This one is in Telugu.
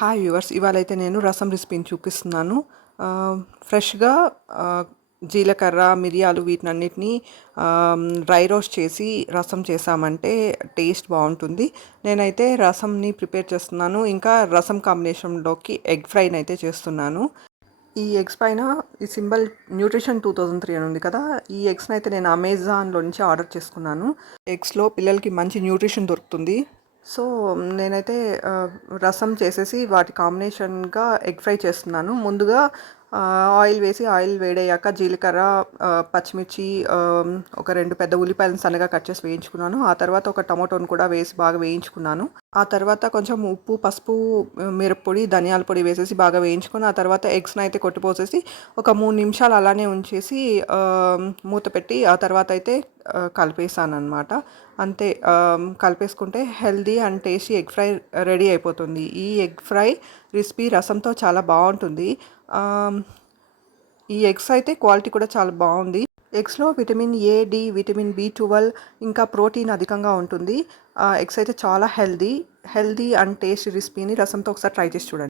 హాయ్ వ్యూవర్స్, ఇవాళైతే నేను రసం రెసిపీని చూపిస్తున్నాను. ఫ్రెష్గా జీలకర్ర, మిరియాలు వీటినన్నిటిని డ్రై రోస్ట్ చేసి రసం చేసామంటే టేస్ట్ బాగుంటుంది. నేనైతే రసంని ప్రిపేర్ చేస్తున్నాను. ఇంకా రసం కాంబినేషన్లోకి ఎగ్ ఫ్రైని అయితే చేస్తున్నాను. ఈ ఎగ్స్ పైన ఈ సింబల్ న్యూట్రిషన్ 2003 అని ఉంది కదా. ఈ ఎగ్స్ని అయితే నేను అమెజాన్లో నుంచి ఆర్డర్ చేసుకున్నాను. ఎగ్స్లో పిల్లలకి మంచి న్యూట్రిషన్ దొరుకుతుంది. సో నేనైతే రసం చేసేసి వాటి కాంబినేషన్గా ఎగ్ ఫ్రై చేస్తున్నాను. ముందుగా ఆయిల్ వేసి, ఆయిల్ వేడయ్యాక జీలకర్ర, పచ్చిమిర్చి, ఒక 2 పెద్ద ఉల్లిపాయలను సన్నగా కట్ చేసి వేయించుకున్నాను. ఆ తర్వాత ఒక టమాటోని కూడా వేసి బాగా వేయించుకున్నాను. ఆ తర్వాత కొంచెం ఉప్పు, పసుపు, మిరప్పొడి, ధనియాల పొడి వేసేసి బాగా వేయించుకొని, ఆ తర్వాత ఎగ్స్ని అయితే కొట్టిపోసేసి ఒక 3 నిమిషాలు అలానే ఉంచేసి మూత పెట్టి ఆ తర్వాత అయితే కలిపేసాను అనమాట. అంతే. కలిపేసుకుంటే healthy and tasty egg fry ready అయిపోతుంది. ఈ ఎగ్ ఫ్రై రెసిపీ రసంతో చాలా బాగుంటుంది. ఈ ఎగ్స్ అయితే క్వాలిటీ కూడా చాలా బాగుంది. ఎగ్స్లో vitamin A, D, vitamin B12 ఇంకా ప్రోటీన్ అధికంగా ఉంటుంది. ఎగ్స్ అయితే చాలా హెల్దీ అండ్ టేస్టీ రెసిపీని రసంతో ఒకసారి ట్రై చేసి చూడండి.